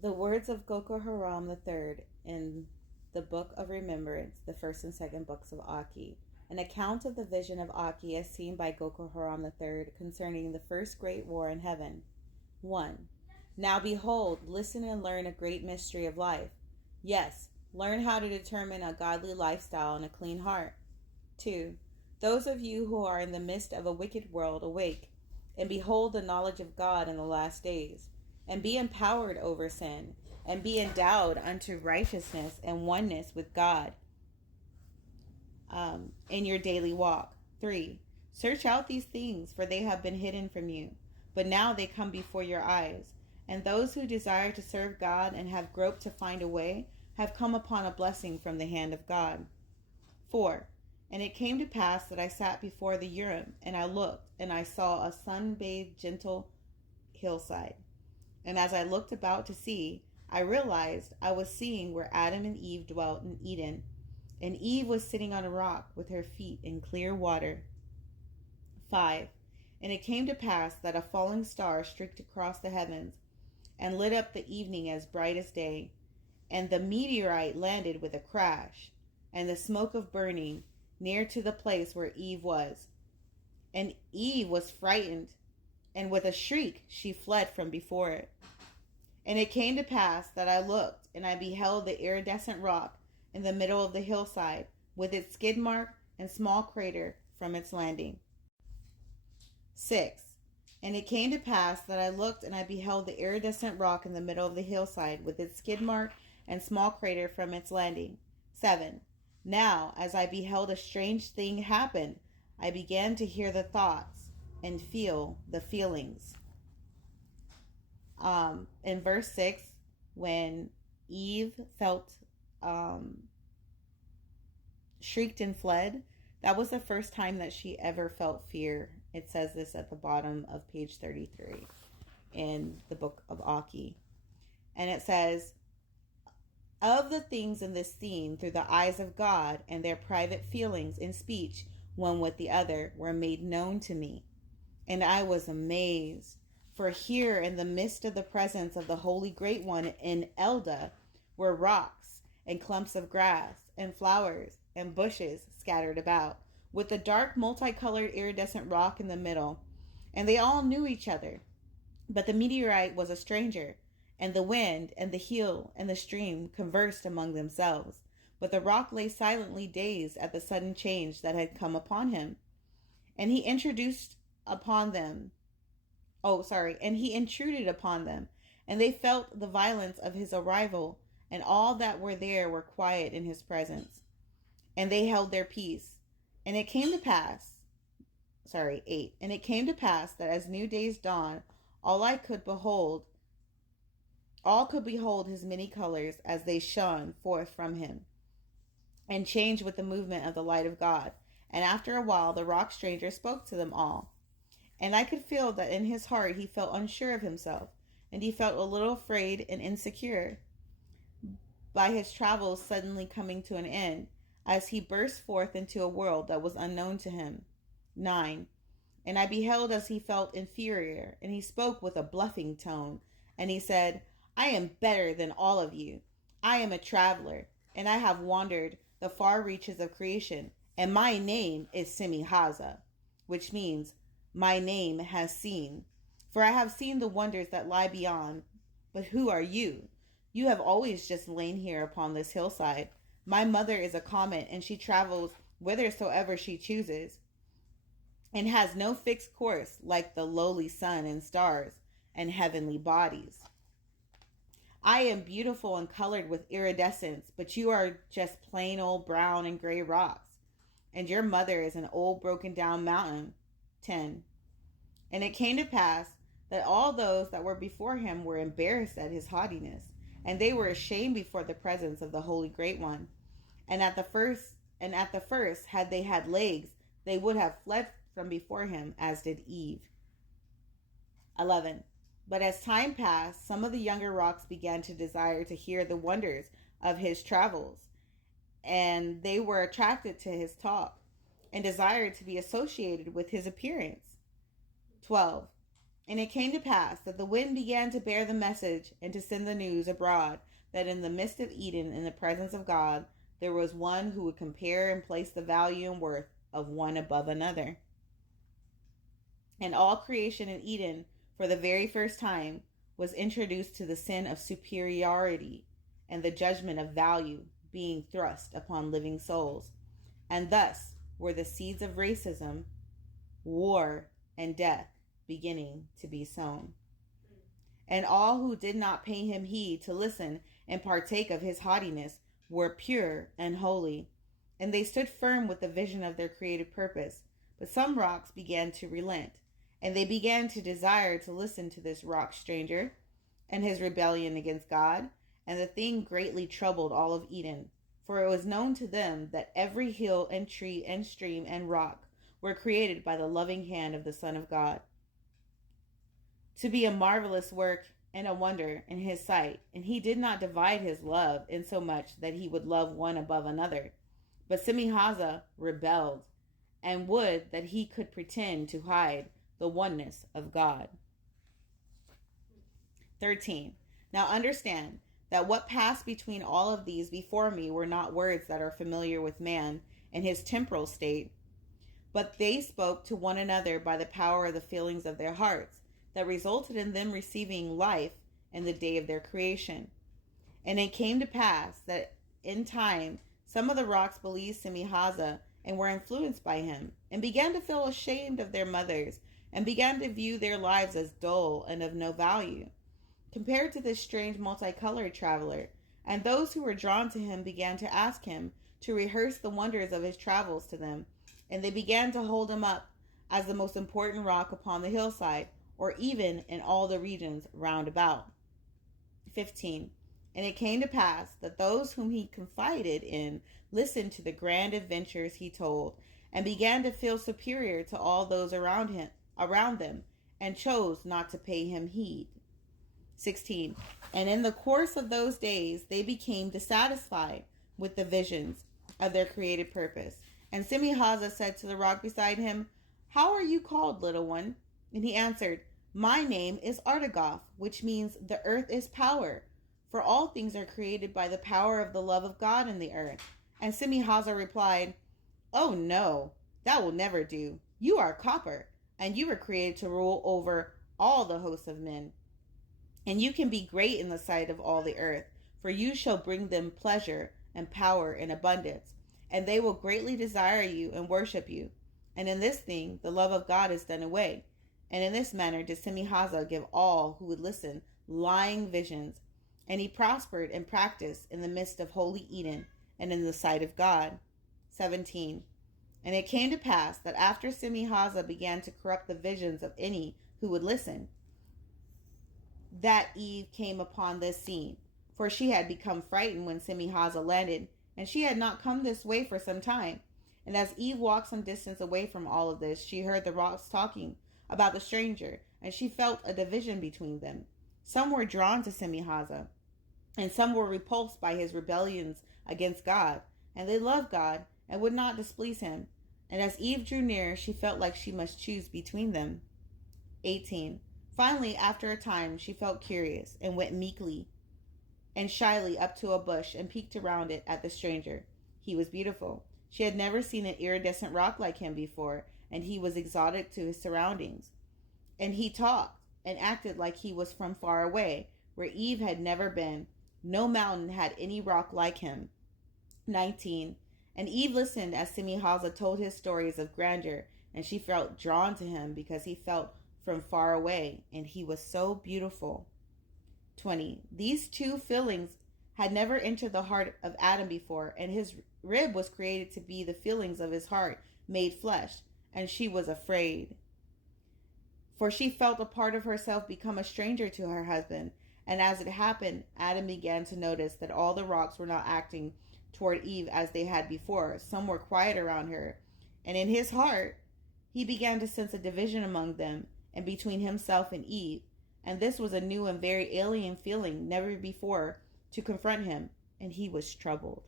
The words of Goko Haram III in the Book of Remembrance, the first and second books of Achee. An account of the vision of Achee as seen by Goko Haram III concerning the first great war in heaven. 1. Now behold, listen and learn a great mystery of life. Yes, learn how to determine a godly lifestyle and a clean heart. 2. Those of you who are in the midst of a wicked world, awake, and behold the knowledge of God in the last days, and be empowered over sin, and be endowed unto righteousness and oneness with God in your daily walk. 3. Search out these things, for they have been hidden from you, but now they come before your eyes. And those who desire to serve God and have groped to find a way have come upon a blessing from the hand of God. 4. And it came to pass that I sat before the Urim, and I looked, and I saw a sun-bathed gentle hillside. And as I looked about to see, I realized I was seeing where Adam and Eve dwelt in Eden. And Eve was sitting on a rock with her feet in clear water. 5. And it came to pass that a falling star streaked across the heavens and lit up the evening as bright as day. And the meteorite landed with a crash, and the smoke of burning, near to the place where Eve was. And Eve was frightened, and with a shriek she fled from before it. And it came to pass that I looked, and I beheld the iridescent rock in the middle of the hillside, with its skid mark and small crater from its landing. 6. And it came to pass that I looked, and I beheld the iridescent rock in the middle of the hillside, with its skid mark and small crater from its landing. 7. Now, as I beheld a strange thing happen, I began to hear the thoughts and feel the feelings. In verse 6, when Eve felt shrieked and fled, that was the first time that she ever felt fear. It says this at the bottom of page 33 in the book of Achee. And it says, of the things in this theme through the eyes of God and their private feelings in speech one with the other were made known to me. And I was amazed, for here in the midst of the presence of the Holy Great One in Elda were rocks and clumps of grass and flowers and bushes scattered about, with a dark multicolored iridescent rock in the middle. And they all knew each other. But the meteorite was a stranger, and the wind and the hill and the stream conversed among themselves. But the rock lay silently dazed at the sudden change that had come upon him. And he intruded upon them, and they felt the violence of his arrival, and all that were there were quiet in his presence. And they held their peace. And it came to pass, 8. And it came to pass that as new days dawned, all could behold his many colors as they shone forth from him, and changed with the movement of the light of God. And after a while the rock stranger spoke to them all. And I could feel that in his heart he felt unsure of himself, and he felt a little afraid and insecure by his travels suddenly coming to an end, as he burst forth into a world that was unknown to him. 9. And I beheld as he felt inferior, and he spoke with a bluffing tone, and he said, I am better than all of you. I am a traveler, and I have wandered the far reaches of creation, and my name is Semihaza, which means my name has seen. For I have seen the wonders that lie beyond. But who are you? You have always just lain here upon this hillside. My mother is a comet, and she travels whithersoever she chooses, and has no fixed course like the lowly sun and stars and heavenly bodies. I am beautiful and colored with iridescence, but you are just plain old brown and gray rocks, and your mother is an old broken down mountain. 10. And it came to pass that all those that were before him were embarrassed at his haughtiness, and they were ashamed before the presence of the Holy Great One. And at the first, had they had legs, they would have fled from before him, as did Eve. 11. But as time passed, some of the younger rocks began to desire to hear the wonders of his travels, and they were attracted to his talk, and desired to be associated with his appearance. 12. And it came to pass that the wind began to bear the message and to send the news abroad that in the midst of Eden, in the presence of God, there was one who would compare and place the value and worth of one above another. And all creation in Eden, for the very first time, was introduced to the sin of superiority and the judgment of value being thrust upon living souls. And thus were the seeds of racism, war, and death beginning to be sown. And all who did not pay him heed to listen and partake of his haughtiness were pure and holy, and they stood firm with the vision of their creative purpose. But some rocks began to relent, and they began to desire to listen to this rock stranger and his rebellion against God, and the thing greatly troubled all of Eden. For it was known to them that every hill and tree and stream and rock were created by the loving hand of the Son of God, to be a marvelous work and a wonder in his sight. And he did not divide his love insomuch that he would love one above another. But Semihaza rebelled, and would that he could pretend to hide the oneness of God. 13. Now understand that what passed between all of these before me were not words that are familiar with man in his temporal state, but they spoke to one another by the power of the feelings of their hearts, that resulted in them receiving life in the day of their creation. And it came to pass that in time some of the rocks believed Semihaza and were influenced by him, and began to feel ashamed of their mothers, and began to view their lives as dull and of no value, compared to this strange multicolored traveler. And those who were drawn to him began to ask him to rehearse the wonders of his travels to them, and they began to hold him up as the most important rock upon the hillside, or even in all the regions round about. 15. And it came to pass that those whom he confided in listened to the grand adventures he told, and began to feel superior to all those around them, and chose not to pay him heed. 16. And in the course of those days they became dissatisfied with the visions of their created purpose. And Semihaza said to the rock beside him, "How are you called, little one?" And he answered, "My name is Artagoth, which means the earth is power, for all things are created by the power of the love of God in the earth." And Semihaza replied, "Oh no, that will never do. You are copper, and you were created to rule over all the hosts of men. And you can be great in the sight of all the earth, for you shall bring them pleasure and power in abundance, and they will greatly desire you and worship you. And in this thing the love of God is done away." And in this manner did Semihaza give all who would listen lying visions, and he prospered and practiced in the midst of holy Eden and in the sight of God. 17. And it came to pass that after Semihaza began to corrupt the visions of any who would listen, that Eve came upon this scene, for she had become frightened when Semihaza landed, and she had not come this way for some time. And as Eve walked some distance away from all of this, she heard the rocks talking about the stranger, and she felt a division between them. Some were drawn to Semihaza, and some were repulsed by his rebellions against God, and they loved God and would not displease him. And as Eve drew near, she felt like she must choose between them. 18. Finally, after a time, she felt curious, and went meekly and shyly up to a bush and peeked around it at the stranger. He was beautiful. She had never seen an iridescent rock like him before, and he was exotic to his surroundings. And he talked and acted like he was from far away, where Eve had never been. No mountain had any rock like him. 19. And Eve listened as Semihaza told his stories of grandeur, and she felt drawn to him because he felt from far away, and he was so beautiful. 20. These two feelings had never entered the heart of Adam before, and his rib was created to be the feelings of his heart made flesh, and she was afraid. For she felt a part of herself become a stranger to her husband, and as it happened, Adam began to notice that all the rocks were not acting toward Eve as they had before. Some were quiet around her, and in his heart he began to sense a division among them and between himself and Eve, and this was a new and very alien feeling never before to confront him, and he was troubled.